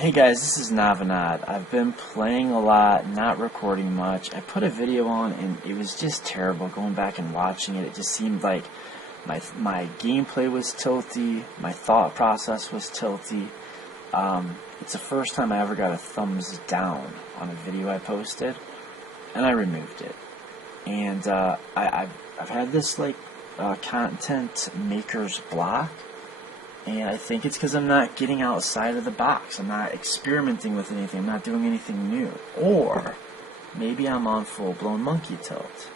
Hey guys, this is Navonod. I've been playing a lot, not recording much. I put a video on and it was just terrible. Going back and watching it, it just seemed like my gameplay was tilty, my thought process was tilty. It's the first time I ever got a thumbs down on a video I posted, and I removed it. And I've had this content maker's block. And I think it's because I'm not getting outside of the box. I'm not experimenting with anything. I'm not doing anything new. Or maybe I'm on full-blown monkey tilt.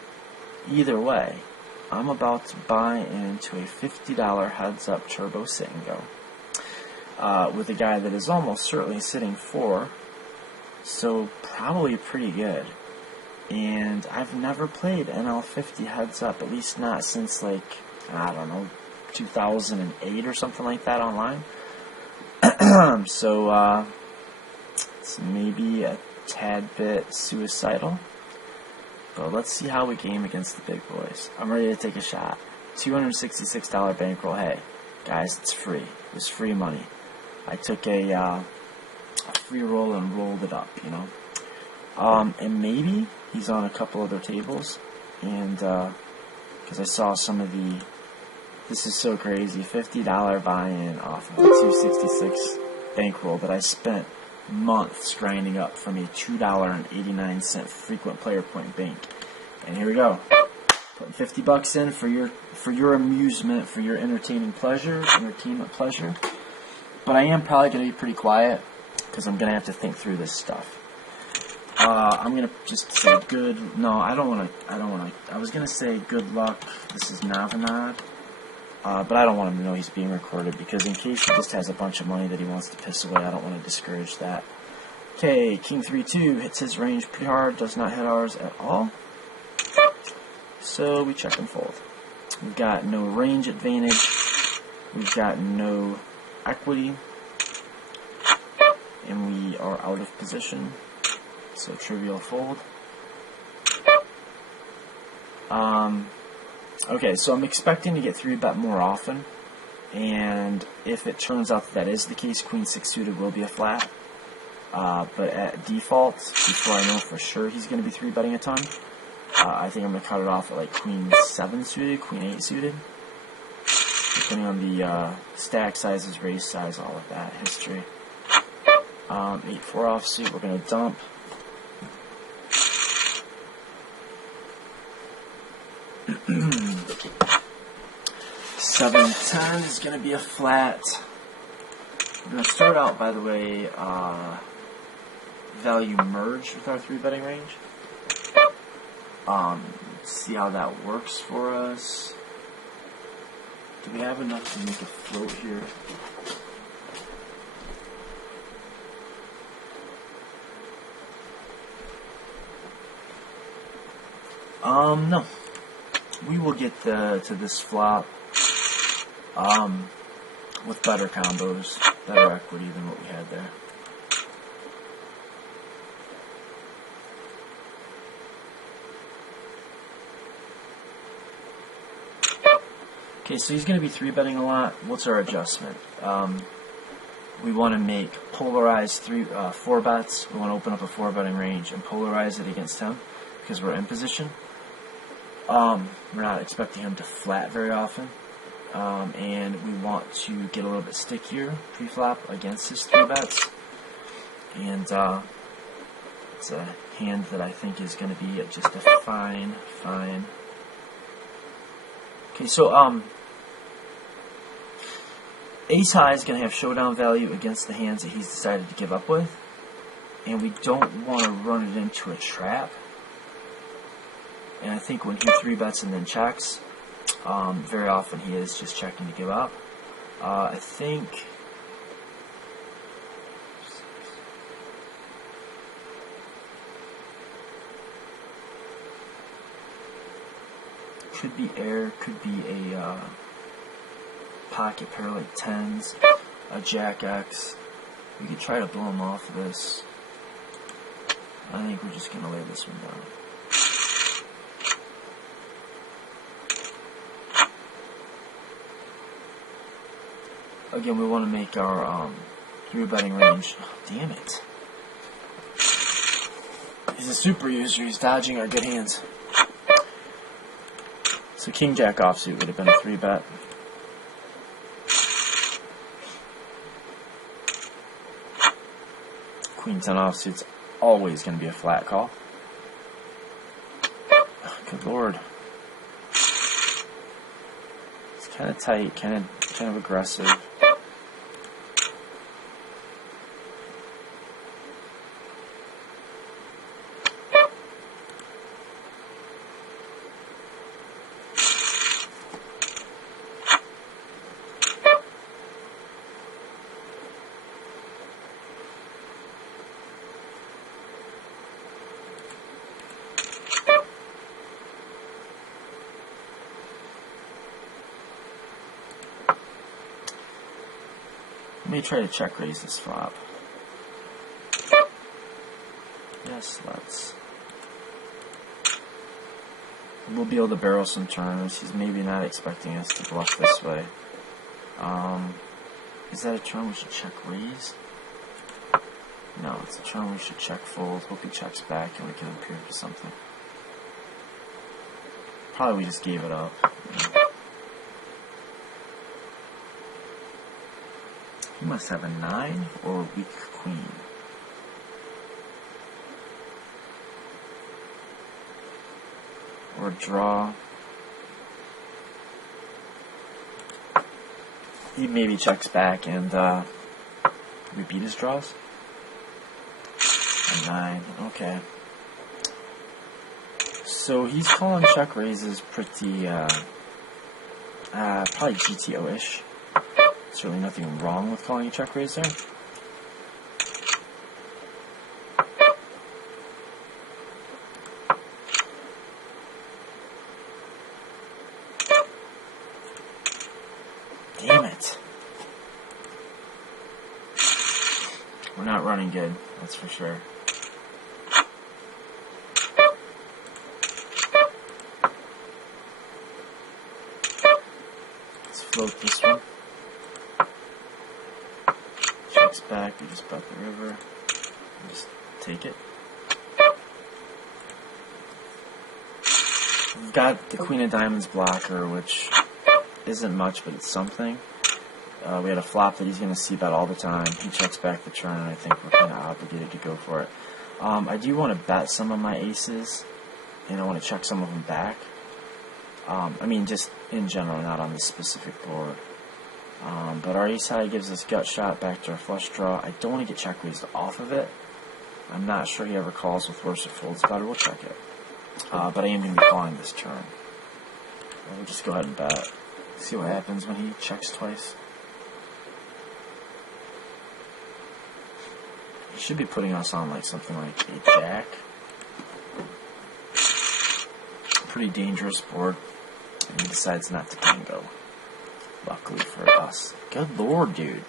Either way, I'm about to buy into a $50 heads-up turbo SnG with a guy that is almost certainly sitting 4. So probably pretty good. And I've never played NL50 heads-up, at least not since I don't know, 2008 or something like that online. So it's maybe a tad bit suicidal, but let's see how we game against the big boys. I'm ready to take a shot. $266 bankroll. Hey guys, it's free. It was free money. I took a free roll and rolled it up, you know. And maybe he's on a couple other tables, and because I saw some of the. This is so crazy. $50 buy-in off of a $266 bankroll that I spent months grinding up from a $2.89 frequent player point bank. And here we go. Putting $50 in for your amusement, for your entertainment pleasure. But I am probably going to be pretty quiet because I'm going to have to think through this stuff. I'm going to just say good. No, I don't want to. I was going to say good luck. This is Navonod. But I don't want him to know he's being recorded, because in case he just has a bunch of money that he wants to piss away, I don't want to discourage that. Okay, King 3-2 hits his range pretty hard, does not hit ours at all. So we check and fold. We've got no range advantage, we've got no equity, and we are out of position, so trivial fold. Okay, so I'm expecting to get 3-bet more often, and if it turns out that is the case, Queen 6 suited will be a flat. But at default, before I know for sure he's going to be 3-betting a ton, I think I'm going to cut it off at Queen 7 suited, Queen 8 suited, depending on the stack sizes, raise size, all of that history. 8-4 offsuit, we're going to dump. 7-10 is going to be a flat. We're going to start out, by the way, value merge with our 3-betting range. See how that works for us. Do we have enough to make a float here? No. We will get to this flop with better combos, better equity than what we had there. Okay, so he's going to be 3-betting a lot. What's our adjustment? We want to make polarized 4 bets. We want to open up a 4-betting range and polarize it against him because we're in position. We're not expecting him to flat very often, and we want to get a little bit stickier pre-flop against his 3-bets, and it's a hand that I think is going to be just a fine. Okay, so ace high is going to have showdown value against the hands that he's decided to give up with, and we don't want to run it into a trap. And I think when he 3-bets and then checks, very often he is just checking to give up. I think could be air, could be a pocket pair like 10s, a Jack X. We could try to blow him off of this. I think we're just going to lay this one down. Again, we want to make our 3 betting range. Oh, damn it. He's a super user. He's dodging our good hands. So King Jack offsuit would have been a 3 bet. Queen 10 offsuit's always going to be a flat call. Oh, good lord. It's kind of tight, kind of aggressive. Let me try to check raise this flop. Yes, let's. We'll be able to barrel some turns. He's maybe not expecting us to bluff this way. Is that a turn we should check raise? No, it's a turn we should check fold. Hope he checks back and we can improve to something. Probably we just gave it up. Yeah. He must have a 9 or a weak queen. Or draw. He maybe checks back and repeat his draws. A 9, okay. So he's calling check raises pretty, probably GTO-ish. Certainly nothing wrong with calling a check raise there. Damn it. We're not running good, that's for sure. Let's float this one. Checks back, we just bet the river. Just take it. We've got the Queen of Diamonds blocker, which isn't much, but it's something. We had a flop that he's going to see bet all the time. He checks back the turn, and I think we're kind of obligated to go for it. I do want to bet some of my aces, and I want to check some of them back. I mean, just in general, not on this specific board. But our ace high gives us gut shot back to our flush draw. I don't want to get check raised off of it. I'm not sure he ever calls with worse or folds better. We'll check it. But I am going to be calling this turn. We'll just go ahead and bet. See what happens when he checks twice. He should be putting us on like something like a jack. Pretty dangerous board. And he decides not to tango. Luckily for us. Good lord, dude.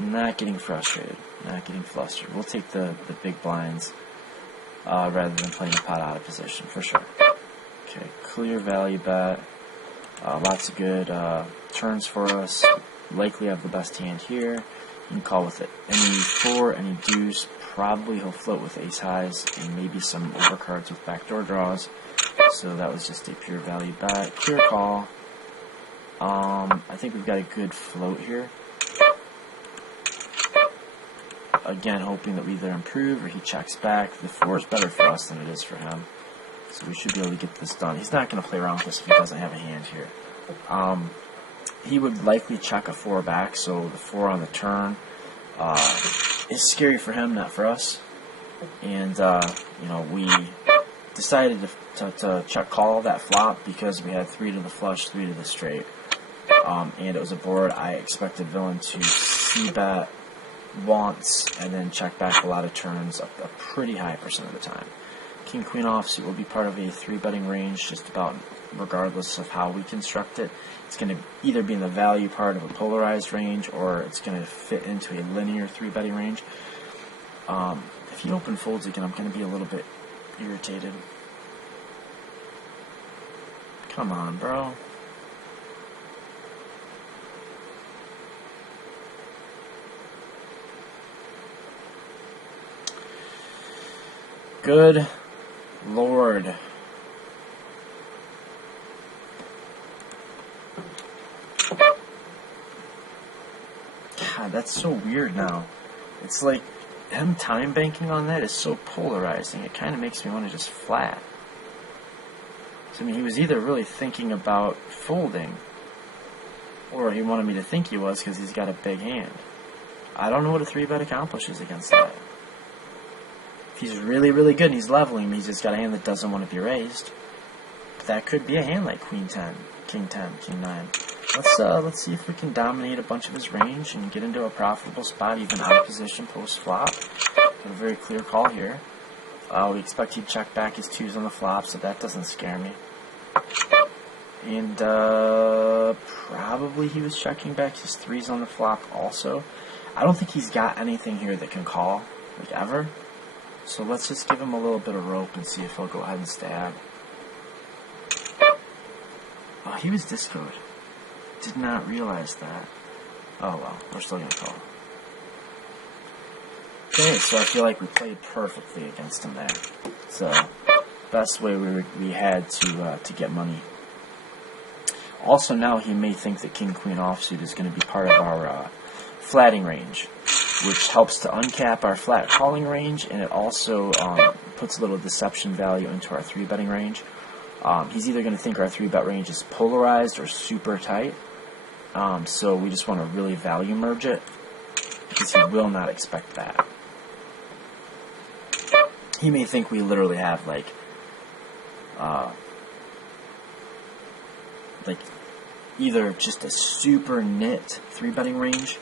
Not getting frustrated. Not getting flustered. We'll take the big blinds rather than playing the pot out of position, for sure. Okay, clear value bet. Lots of good turns for us. Likely have the best hand here. You can call with it any 4, any deuce. Probably he'll float with ace highs and maybe some overcards with backdoor draws. So that was just a pure value bet. Clear call. I think we've got a good float here. Again, hoping that we either improve or he checks back. The 4 is better for us than it is for him. So we should be able to get this done. He's not going to play around with this if he doesn't have a hand here. He would likely check a 4 back, so the 4 on the turn is scary for him, not for us. And, you know, we decided to check call that flop because we had 3 to the flush, 3 to the straight. And it was a board I expected villain to c-bet once and then check back a lot of turns a pretty high percent of the time. King Queen offsuit will be part of a 3-betting range just about regardless of how we construct it. It's going to either be in the value part of a polarized range or it's going to fit into a linear 3-betting range. If he open folds again, I'm going to be a little bit irritated. Come on, bro. Good Lord. God, that's so weird now. It's like him time banking on that is so polarizing. It kind of makes me want to just flat. So, I mean, he was either really thinking about folding, or he wanted me to think he was because he's got a big hand. I don't know what a 3-bet accomplishes against that. If he's really, really good and he's leveling me, he's just got a hand that doesn't want to be raised. But that could be a hand like Queen 10, King 10, King 9. Let's see if we can dominate a bunch of his range and get into a profitable spot, even out of position post-flop. Got a very clear call here. We expect he'd check back his 2s on the flop, so that doesn't scare me. And probably he was checking back his 3s on the flop also. I don't think he's got anything here that can call, like ever. So let's just give him a little bit of rope and see if he'll go ahead and stab. Oh, he was discoed. Did not realize that. Oh well, we're still going to call. Okay, so I feel like we played perfectly against him there. So, best way we had to get money. Also now he may think that King-Queen offsuit is going to be part of our flatting range, which helps to uncap our flat calling range, and it also puts a little deception value into our 3-betting range. He's either going to think our 3-bet range is polarized or super tight, so we just want to really value merge it, because he will not expect that. He may think we literally have like either just a super knit 3-betting range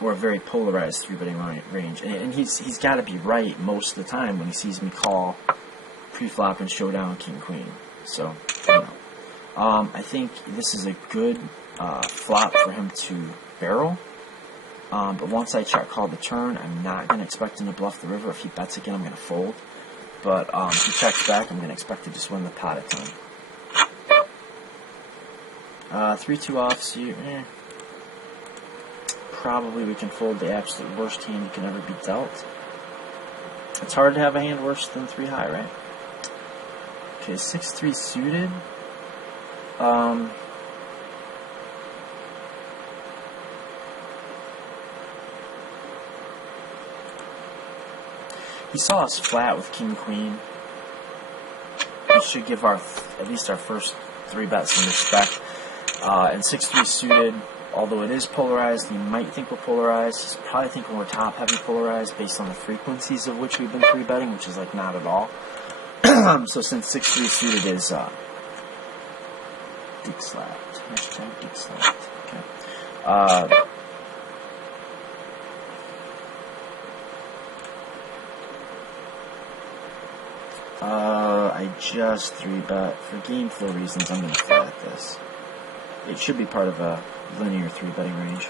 or a very polarized 3-betting range, and he's got to be right most of the time when he sees me call pre-flop and showdown King-Queen. So, you know, I think this is a good flop for him to barrel. But once I check call the turn, I'm not going to expect him to bluff the river. If he bets again, I'm going to fold. But if he checks back, I'm going to expect to just win the pot a ton. 3-2 offsuit. Probably we can fold the absolute worst hand you can ever be dealt. It's hard to have a hand worse than 3 high, right? Okay, 6-3 suited. He saw us flat with King-Queen. We should give at least our first 3 bets some respect. And 6-3 suited, although it is polarized, he might think we're polarized. He's probably thinking we're top-heavy polarized based on the frequencies of which we've been 3-betting, which is like not at all. So since 6-3 suited is deep slapped. Hashtag deep slapped. Okay. I just 3-bet. For game flow reasons, I'm going to flat this. It should be part of a linear 3-betting range.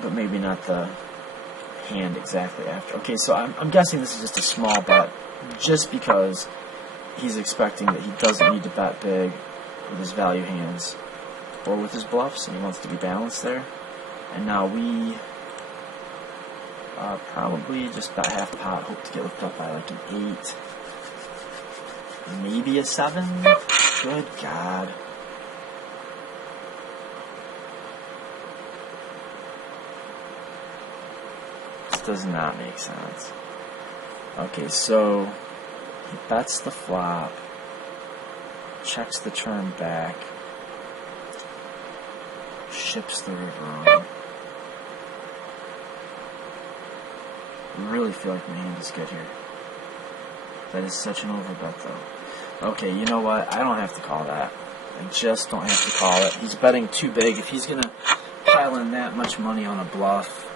But maybe not the hand exactly after. Okay, so I'm guessing this is just a small bet, just because he's expecting that he doesn't need to bet big with his value hands or with his bluffs, and he wants to be balanced there. And now we probably just about half pot, hope to get lifted up by like an 8, maybe a 7. Good God. This does not make sense. Okay, so he bets the flop, checks the turn back, ships the river on. I really feel like my hand is good here. That is such an overbet, though. Okay, you know what? I don't have to call that. I just don't have to call it. He's betting too big. If he's going to pile in that much money on a bluff,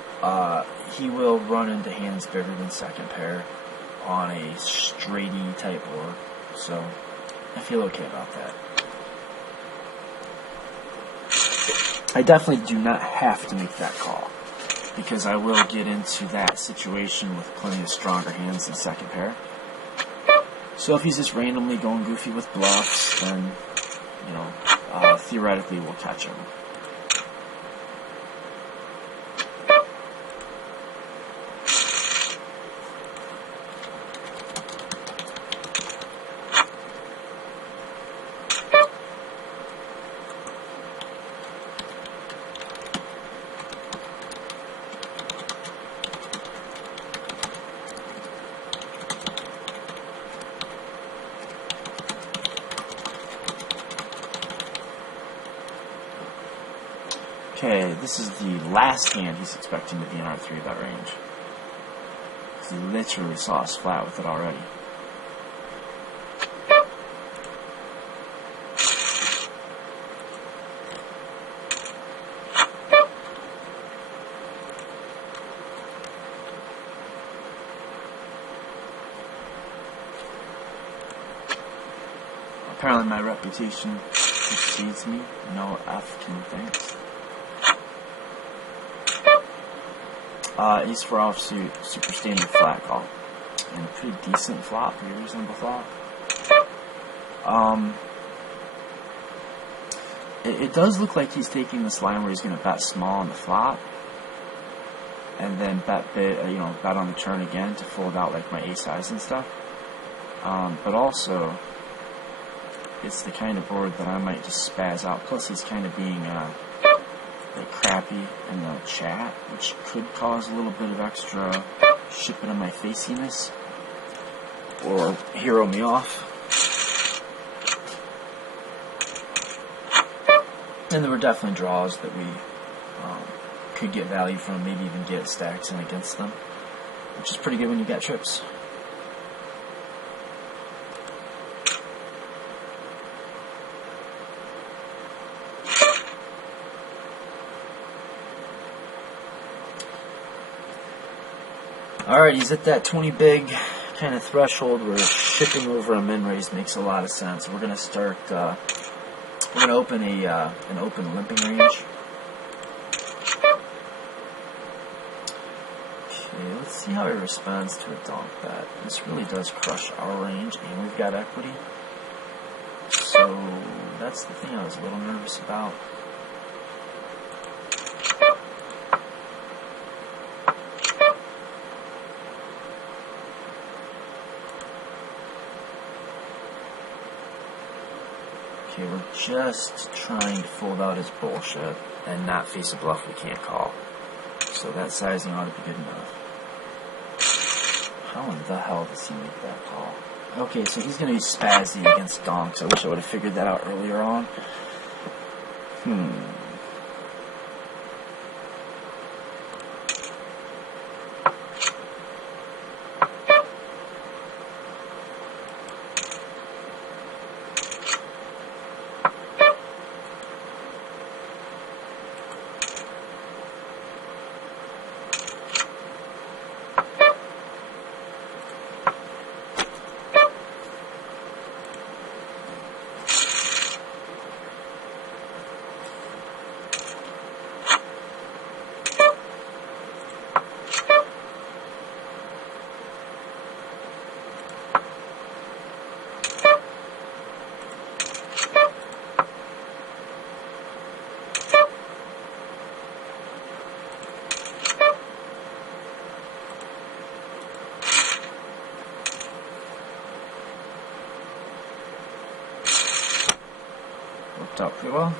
he will run into hands bigger than second pair on a straighty type board. So, I feel okay about that. I definitely do not have to make that call, because I will get into that situation with plenty of stronger hands than second pair. So if he's just randomly going goofy with bluffs, then, you know, theoretically we'll catch him. Okay, this is the last hand he's expecting to be in our 3-bet range. He literally saw us flat with it already. Apparently my reputation precedes me. No African thanks. Ace for offsuit, super standing flat call. And a pretty decent flop, pretty reasonable flop. It does look like he's taking this line where he's going to bet small on the flop. And then bet big, bet on the turn again to fold out like my ace highs and stuff. But also, it's the kind of board that I might just spaz out. Plus he's kind of being like crappy in the chat, which could cause a little bit of extra shipping on my faciness or hero me off. And there were definitely draws that we could get value from, maybe even get stacks in against them, which is pretty good when you get trips. Alright, he's at that 20 big kind of threshold where shipping over a min raise makes a lot of sense. We're gonna start. We're gonna open an open limping range. Okay, let's see how he responds to a donk bet. This really does crush our range, and we've got equity. So that's the thing I was a little nervous about. Okay, we're just trying to fold out his bullshit and not face a bluff we can't call. So that sizing ought to be good enough. How in the hell does he make that call? Okay, so he's going to be spazzy against donks. I wish I would have figured that out earlier on. Worked out pretty well.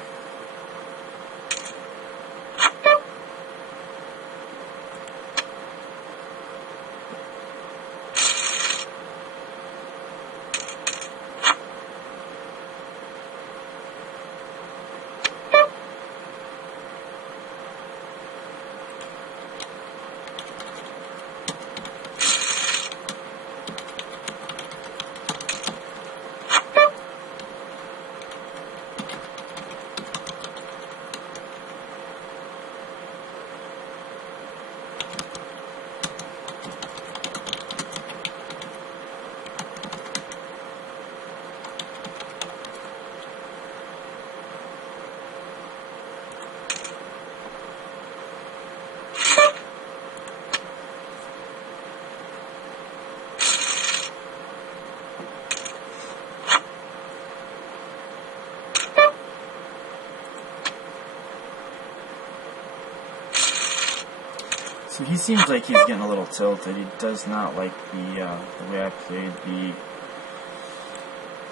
So he seems like he's getting a little tilted. He does not like the way I played the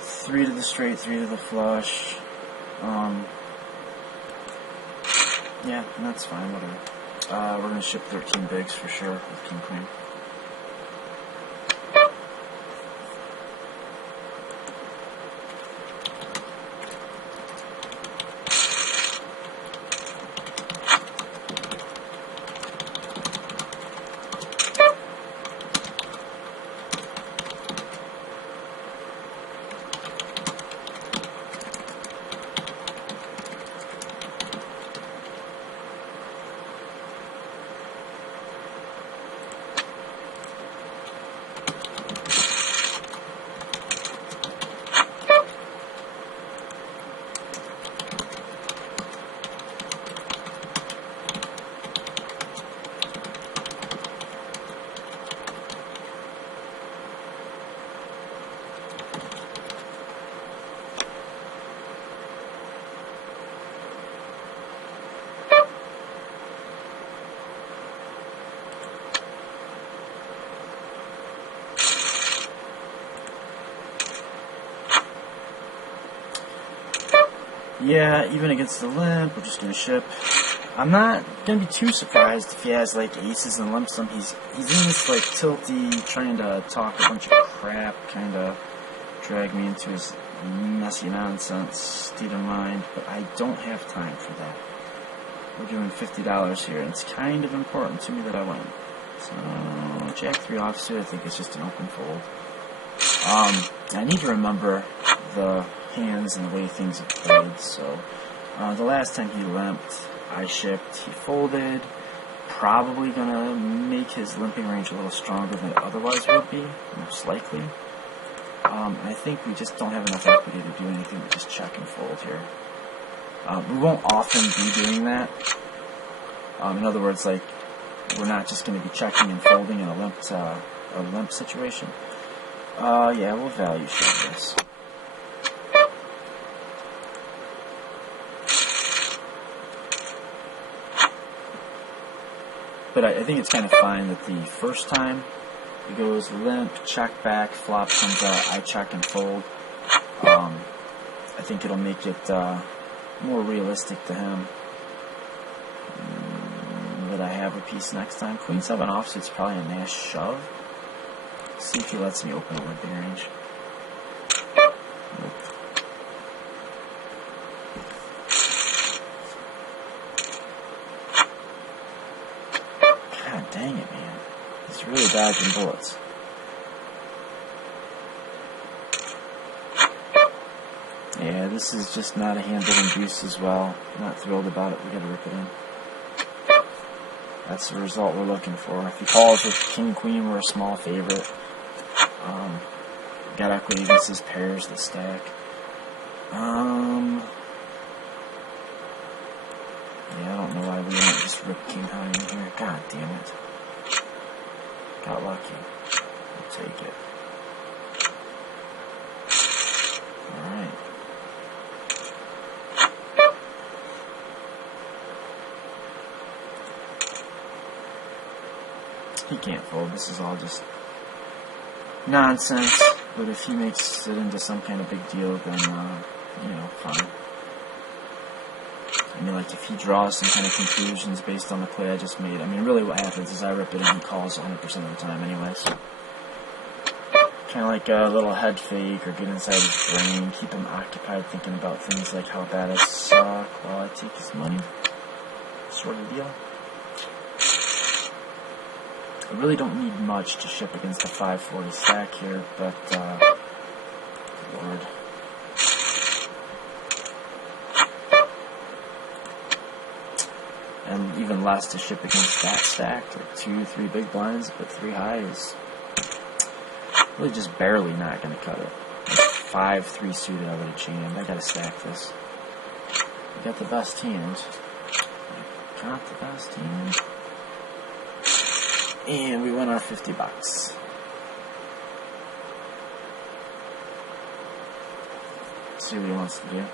3 to the straight, 3 to the flush. Yeah, and that's fine, whatever. We're going to ship 13 bigs for sure with King Queen. Yeah, even against the limp, we're just going to ship. I'm not going to be too surprised if he has, like, aces and limps him. He's in this, like, tilty, trying to talk a bunch of crap, kind of drag me into his messy nonsense state of mind, but I don't have time for that. We're doing $50 here, and it's kind of important to me that I win. So, Jack 3 offsuit, I think it's just an open fold. I need to remember the hands and the way things have played, so the last time he limped, I shipped, he folded, probably gonna make his limping range a little stronger than it otherwise would be, most likely. I think we just don't have enough equity to do anything but just check and fold here. We won't often be doing that. In other words, like, we're not just going to be checking and folding in a limp situation. Yeah, we'll value shove this. But I think it's kind of fine that the first time it goes limp, check back, flop comes out, I check and fold. I think it'll make it more realistic to him that I have a piece next time. Queen 7 offsuit's probably a nice shove. See if he lets me open a limping range. Nope. God dang it, man. He's really dodging bullets. Yeah, this is just not a hand that induces well. Not thrilled about it. We gotta rip it in. That's the result we're looking for. If he calls with King Queen, we're a small favorite. Got equity against his pairs that stack. Yeah, I don't know why we didn't just rip King High in here. God damn it. Got lucky. We'll take it. Alright. He can't fold. This is all just nonsense. But if he makes it into some kind of big deal, then, you know, fine. I mean, like, if he draws some kind of conclusions based on the play I just made, I mean, really what happens is I rip it and he calls 100% of the time anyway, so. Kind of like a little head fake or get inside his brain, keep him occupied thinking about things like how bad I suck while I take his money. Sort of deal. I really don't need much to ship against a 540 stack here, but, Lord. And even less to ship against that stack, like 2, 3 big blinds, but 3 high is really just barely not going to cut it. Like 5, 3 suited, I would have jammed. I got to stack this. We got the best hand. Got the best hand. And we win our $50. Let's see what he wants to do.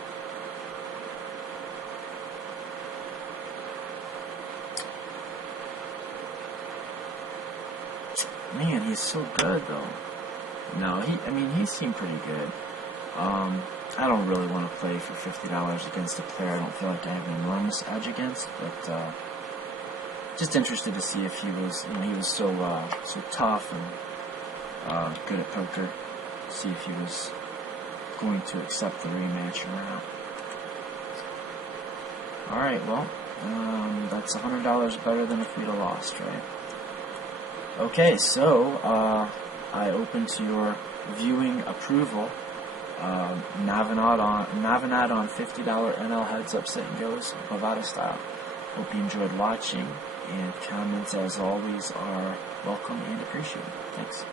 Man, he's so good though. No, he seemed pretty good. I don't really want to play for $50 against a player I don't feel like I have an enormous edge against, but just interested to see if he was, he was so tough and good at poker. See if he was going to accept the rematch or not. All right, well, that's $100 better than if we'd have lost, right? Okay, so I open to your viewing approval. Navonod on $50 NL heads up sit and goes, Bovada style. Hope you enjoyed watching, and comments as always are welcome and appreciated. Thanks.